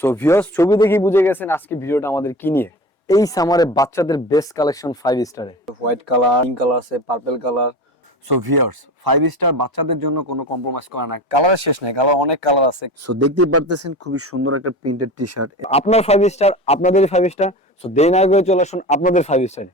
So viewers, ছবি দেখেই বুঝে গেছেন আজকে ভিডিওটা আমাদের কি নিয়ে। এই সামারে বাচ্চাদের বেস্ট কালেকশন 5 স্টারে, হোয়াইট কালার, পিঙ্ক কালার আছে, purple colour. So viewers, 5 star বাচ্চাদের জন্য কোনো কম্প্রোমাইজ করে না। কালারের শেষ নাই, কালার অনেক কালার আছে। সো দেখতেই পারতেছেন খুবই সুন্দর একটা প্রিন্টেড টি শার্ট। আপনার 5 স্টার, আপনাদের 5 স্টার। সো দেরি না করে চলে আসুন আপনাদের 5 স্টারে।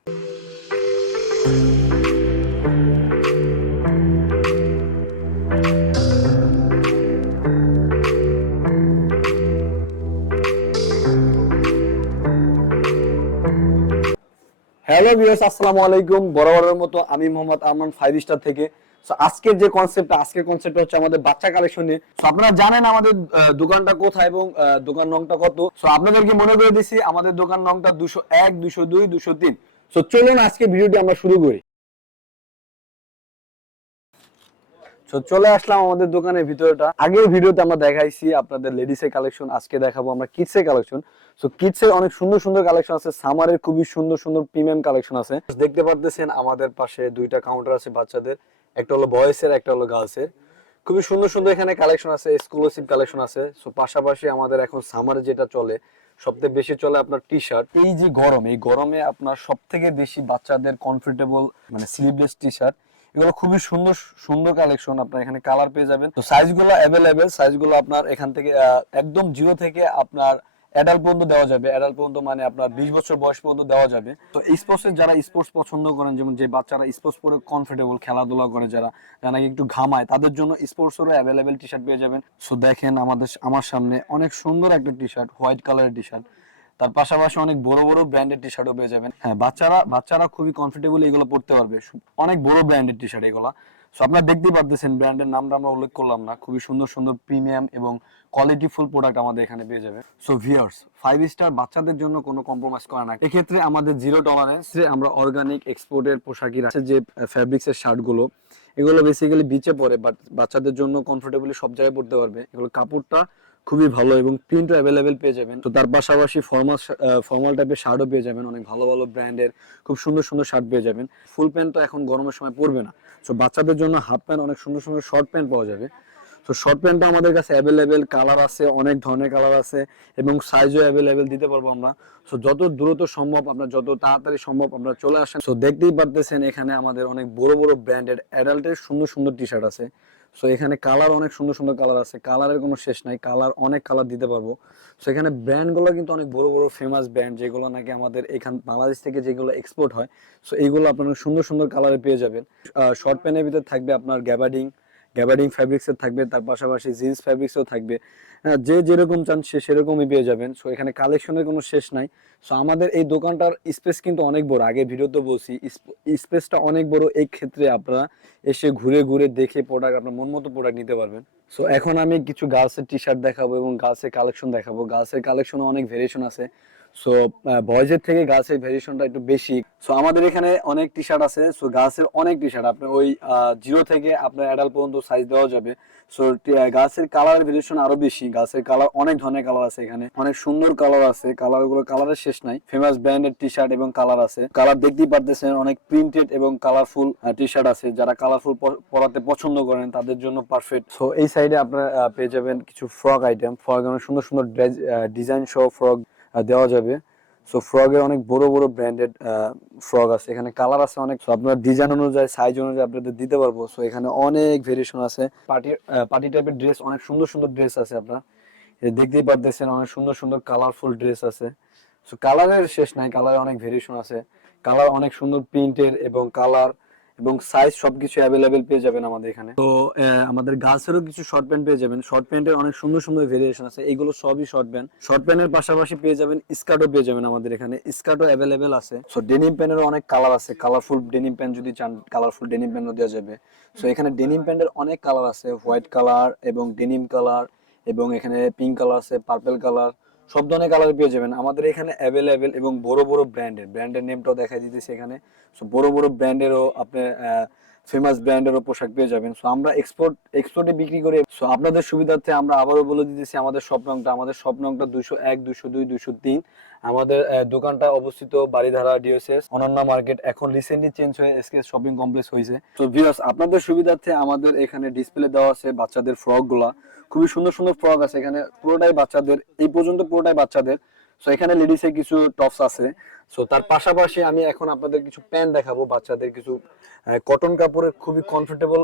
হ্যালো ভিউয়ার্স, আসসালামু আলাইকুম। বরাবরের মতো আমি মোহাম্মদ আরমান 5 স্টার থেকে। সো আজকের কনসেপ্ট হচ্ছে আমাদের বাচ্চা কালেকশন নিয়ে। সো আপনারা জানেন আমাদের দোকানটা কোথায় এবং দোকান নংটা কত। সো আপনাদেরকে মনে করে দিছি আমাদের দোকান নংটা 201, 202, 203। সো চলুন আজকে ভিডিওটি আমরা শুরু করি। সো চলে আসলাম আমাদের দোকানের ভিতরটা। আগের ভিডিওতে আমরা দেখাইছি আপনাদের লেডিস এর কালেকশন, আজকে দেখাবো আমরা কিডস এর কালেকশন। সো কিডস এর অনেক সুন্দর সুন্দর কালেকশন আছে, সামারের খুবই সুন্দর সুন্দর প্রিমিয়াম কালেকশন আছে। দেখতে পারতেছেন আমাদের পাশে দুইটা কাউন্টার আছে বাচ্চাদের, একটা হলো বয়েজ এর, একটা হলো গার্লস এর। খুবই সুন্দর সুন্দর এখানে কালেকশন আছে, এক্সক্লুসিভ কালেকশন আছে। সো পাশাপাশি আমাদের এখন সামারে যেটা চলে, সবথেকে বেশি চলে আপনার টি শার্ট। এই যে গরম, এই গরমে আপনার সবথেকে বেশি বাচ্চাদের কমফোর্টেবল মানে স্লিভলেস টি শার্ট, এগুলো খুবই সুন্দর সুন্দর কালেকশন। আপনার এখানে কালার পেয়ে যাবেন। তো সাইজগুলো অ্যাভেলেবেল, সাইজগুলো আপনার এখান থেকে একদম জিরো থেকে আপনার অ্যাডাল্ট পর্যন্ত দেওয়া যাবে। অ্যাডাল্ট পর্যন্ত মানে আপনার 20 বছর বয়স পর্যন্ত দেওয়া যাবে। তো স্পোর্টসের যারা স্পোর্টস পছন্দ করেন, যেমন যে বাচ্চারা স্পোর্টস পরে কমফোর্টেবল খেলাধুলা করে, যারা যারা একটু ঘামায়, তাদের জন্য স্পোর্টসেরও অ্যাভেলেবেল টি শার্ট পেয়ে যাবেন। সো দেখেন আমার সামনে অনেক সুন্দর একটা টি শার্ট, হোয়াইট কালারের টি শার্ট। তার পাশাপাশি অনেক বড় বড় ব্র্যান্ডের টি শার্টও পেয়ে যাবেন। হ্যাঁ, বাচ্চারা খুবই কমফোর্টেবল এগুলো পড়তে পারবে। অনেক বড় ব্র্যান্ডের টি শার্ট এগুলো। সো আপনারা দেখতেই পারতেছেন, ব্র্যান্ডের নামটা আমরা উল্লেখ করলাম না। খুবই সুন্দর সুন্দর প্রিমিয়াম এবং কোয়ালিটিফুল প্রোডাক্ট আমাদের এখানে পেয়ে যাবে। সো ভিউয়ার্স, 5 স্টার বাচ্চাদের জন্য কোনো কম্প্রোমাইজ করে না। এক্ষেত্রে আমাদের জিরো টলারেন্স। আমরা অর্গানিক এক্সপোর্টের পোশাকই আছে, যে ফ্যাব্রিক্স এর শার্ট গুলো, এগুলো বেসিক্যালি বিচে পড়ে, বাট বাচ্চাদের জন্য কমফোর্টেবলি সব জায়গায় পড়তে পারবে। এগুলো কাপড়টা খুবই ভালো এবং প্রিন্টও অ্যাভেলেবেল পেয়ে যাবেন। তো তার পাশাপাশি ফর্মাল টাইপের শার্টও পেয়ে যাবেন, অনেক ভালো ভালো ব্র্যান্ডের খুব সুন্দর সুন্দর শার্ট পেয়ে যাবেন। ফুল প্যান্ট তো এখন গরমের সময় পরবে না। সো বাচ্চাদের জন্য হাফ প্যান্ট, অনেক সুন্দর সুন্দর শর্ট প্যান্ট পাওয়া যাবে। তো শর্ট প্যান্টটা আমাদের কাছে অ্যাভেলেবেল, কালার আছে, অনেক ধরনের কালার আছে এবং সাইজও অ্যাভেলেবেল দিতে পারবো আমরা। সো যত দ্রুত সম্ভব, আপনার যত তাড়াতাড়ি সম্ভব আপনারা চলে আসেন। সো দেখতেই পারতেছেন এখানে আমাদের অনেক বড় বড় ব্র্যান্ডেড অ্যাডাল্টের সুন্দর সুন্দর টি শার্ট আছে। সো এখানে কালার অনেক সুন্দর সুন্দর কালার আছে, কালারের কোনো শেষ নাই, কালার অনেক কালার দিতে পারবো। সো এখানে ব্র্যান্ডগুলো কিন্তু অনেক বড় বড় ফেমাস ব্র্যান্ড, যেগুলো নাকি আমাদের এখান বাংলাদেশ থেকে যেগুলো এক্সপোর্ট হয়। সো এইগুলো আপনারা সুন্দর সুন্দর কালারে পেয়ে যাবেন। শর্ট প্যান্টের ভিতর থাকবে আপনার গ্যাবার্ডিং গ্যাবার্ডিং ফ্যাব্রিক্সের থাকবে, তার পাশাপাশি জিন্স ফ্যাব্রিক্সও থাকবে। যে যেরকম চান সে সেরকমই পেয়ে যাবেন। সো এখানে কালেকশনের কোনো শেষ নাই। সো আমাদের এই দোকানটার স্পেস কিন্তু অনেক বড়, আগে ভিডিওতে বলছি স্পেসটা অনেক বড়। এই ক্ষেত্রে আপনারা এসে ঘুরে ঘুরে দেখে প্রোডাক্ট, আপনার মন মতো প্রোডাক্ট নিতে পারবেন। সো এখন আমি কিছু গার্লসের টি শার্ট দেখাবো এবং গার্লসের কালেকশন দেখাবো। গার্লসের কালেকশনে অনেক ভেরিয়েশন আছে। সো বয়েজের থেকে গার্লসের ভেরিয়েশনটা একটু বেশি। সো আমাদের এখানে অনেক টি শার্ট আছে। সো গার্লসের অনেক টি শার্ট আপনার ওই জিরো থেকে আপনার অ্যাডাল্ট পর্যন্ত সাইজ দেওয়া যাবে। সো গার্লসের কালার ভেরিয়েশন আরো বেশি। গার্লসের কালার অনেক ধরনের কালার আছে, এখানে অনেক সুন্দর কালার আছে, কালারের শেষ নাই। ফেমাস ব্র্যান্ডের টি শার্ট এবং কালার আছে। কালার দেখতেই পারতেছেন, অনেক প্রিন্টেড এবং কালারফুল টি শার্ট আছে। যারা কালারফুল পরাতে পছন্দ করেন তাদের জন্য পারফেক্ট। সো এই সাইডে আপনারা পেয়ে যাবেন কিছু ফ্রক আইটেম। ফ্রক অনেক সুন্দর সুন্দর ডিজাইন সহ ফ্রক দেওয়া যাবে। সো ফ্রগের অনেক বড় বড় ব্র্যান্ডেড ফ্রক আছে, এখানে কালার আছে অনেক। সো আপনার ডিজাইন অনুযায়ী, সাইজ অনুযায়ী আপনাদের দিতে পারবো। সো এখানে অনেক ভেরিয়েশন আছে। পার্টি টাইপের ড্রেস, অনেক সুন্দর সুন্দর ড্রেস আছে। আপনার দেখতেই পারতেছেন অনেক সুন্দর সুন্দর কালারফুল ড্রেস আছে। সো কালারের শেষ নাই, কালারে অনেক ভেরিয়েশন আছে। কালার অনেক সুন্দর প্রিন্টের এবং কালার এবং সাইজ সবকিছু অ্যাভেলেবেল পেয়ে যাবেন আমাদের এখানে। তো আমাদের গার্লসেরও কিছু শর্ট প্যান্ট পেয়ে যাবেন। শর্ট প্যান্টের অনেক সুন্দর সুন্দর ভেরিয়েশন আছে, এইগুলো সবই শর্ট প্যান্ট। শর্ট প্যান্টের পাশাপাশি পেয়ে যাবেন স্কার্টও পেয়ে যাবেন আমাদের এখানে, স্কার্টও অ্যাভেলেবেল আছে। সো ডেনিম প্যান্টের অনেক কালার আছে, কালারফুল ডেনিম প্যান্ট যদি চান, কালারফুল ডেনিম প্যান্টও দেওয়া যাবে। সো এখানে ডেনিম প্যান্টের অনেক কালার আছে, হোয়াইট কালার এবং ডেনিম কালার এবং এখানে পিঙ্ক কালার আছে, পার্পল কালার, সব ধরনের কালার পেয়ে যাবেন আমাদের এখানে অ্যাভেলেবেল। এবং বড় বড় ব্র্যান্ডের নেমটাও দেখাই দিতেছি এখানে। সো বড় বড় ব্র্যান্ডেরও আপনি ফেমাস ব্র্যান্ডেরও পোশাক পেয়ে যাবেন। সো আমরা এক্সপোর্টে বিক্রি করে। সো আপনাদের সুবিধার্থে আমরা আবারও বলে দিতেছি আমাদের শপ নংটা 201, 202, 203। আমাদের দোকানটা অবস্থিত বাড়িধারা ডিওসিএস অনন্যা মার্কেট, এখন রিসেন্টলি চেঞ্জ হয়ে এসকেএস শপিং কমপ্লেক্স হয়েছে। তো ভিউয়ার্স, আপনাদের সুবিধার্থে আমাদের এখানে ডিসপ্লে দেওয়া আছে বাচ্চাদের ফ্রক গুলা। খুবই সুন্দর সুন্দর ফ্রক আছে এখানে, পুরোটাই বাচ্চাদের, এই পর্যন্ত পুরোটাই বাচ্চাদের। সো এখানে লেডিসের কিছু টপস আছে। সো তার পাশাপাশি আমি এখন আপনাদের কিছু প্যান্ট দেখাবো, বাচ্চাদের কিছু কটন কাপড়ের খুবই কমফোর্টেবল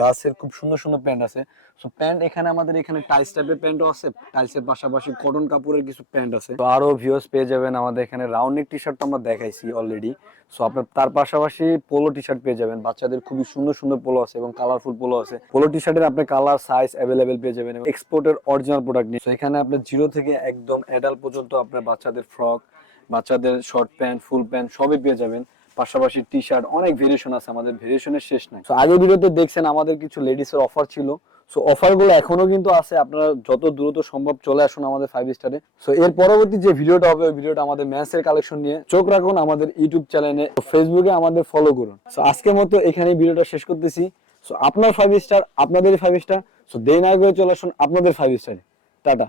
গাছের খুব সুন্দর সুন্দর প্যান্ট আছে। সো প্যান্ট এখানে আমাদের এখানে টাইলস টাইপের প্যান্টও আছে, টাইলসের পাশাপাশি কটন কাপড়ের কিছু প্যান্ট আছে। তো আরো ভিউয়ার্স পেয়ে যাবেন আমাদের এখানে রাউন্ড নেক টি শার্ট, তো আমরা দেখাইছি অলরেডি। সো আপনার তার পাশাপাশি পোলো টি শার্ট পেয়ে যাবেন, বাচ্চাদের খুবই সুন্দর সুন্দর পোলো আছে এবং কালারফুল পোলো আছে। পোলো টি শার্টের আপনি কালার সাইজ অ্যাভেলেবেল পেয়ে যাবেন এবং এক্সপোর্টের অরিজিনাল প্রোডাক্ট নিয়ে। এখানে আপনার জিরো থেকে একদম অ্যাডাল্ট পর্যন্ত আপনার বাচ্চাদের ফ্রক, বাচ্চাদের শর্ট প্যান্ট, ফুল প্যান্ট সবই পেয়ে যাবেন। পাশাপাশি টি শার্ট অনেক ভেরিয়েশন আছে, আমাদের ভেরিয়েশনের শেষ নাই। তো আগের ভিডিওতে দেখছেন আমাদের কিছু লেডিসের অফার ছিল। সো অফার গুলো এখনো কিন্তু আছে, আপনারা যত দ্রুত সম্ভব চলে আসুন আমাদের 5 স্টারে। সো এর পরবর্তী যে ভিডিওটা হবে ওই ভিডিওটা আমাদের মেন্সের কালেকশন নিয়ে। চোখ রাখুন আমাদের ইউটিউব চ্যানেলে, ফেসবুকে আমাদের ফলো করুন। সো আজকের মতো এখানে ভিডিওটা শেষ করতেছি। সো আপনার 5 স্টার, আপনাদের 5 স্টার। সো দেরি না করে চলে আসুন আপনাদের 5 স্টারে। টাটা।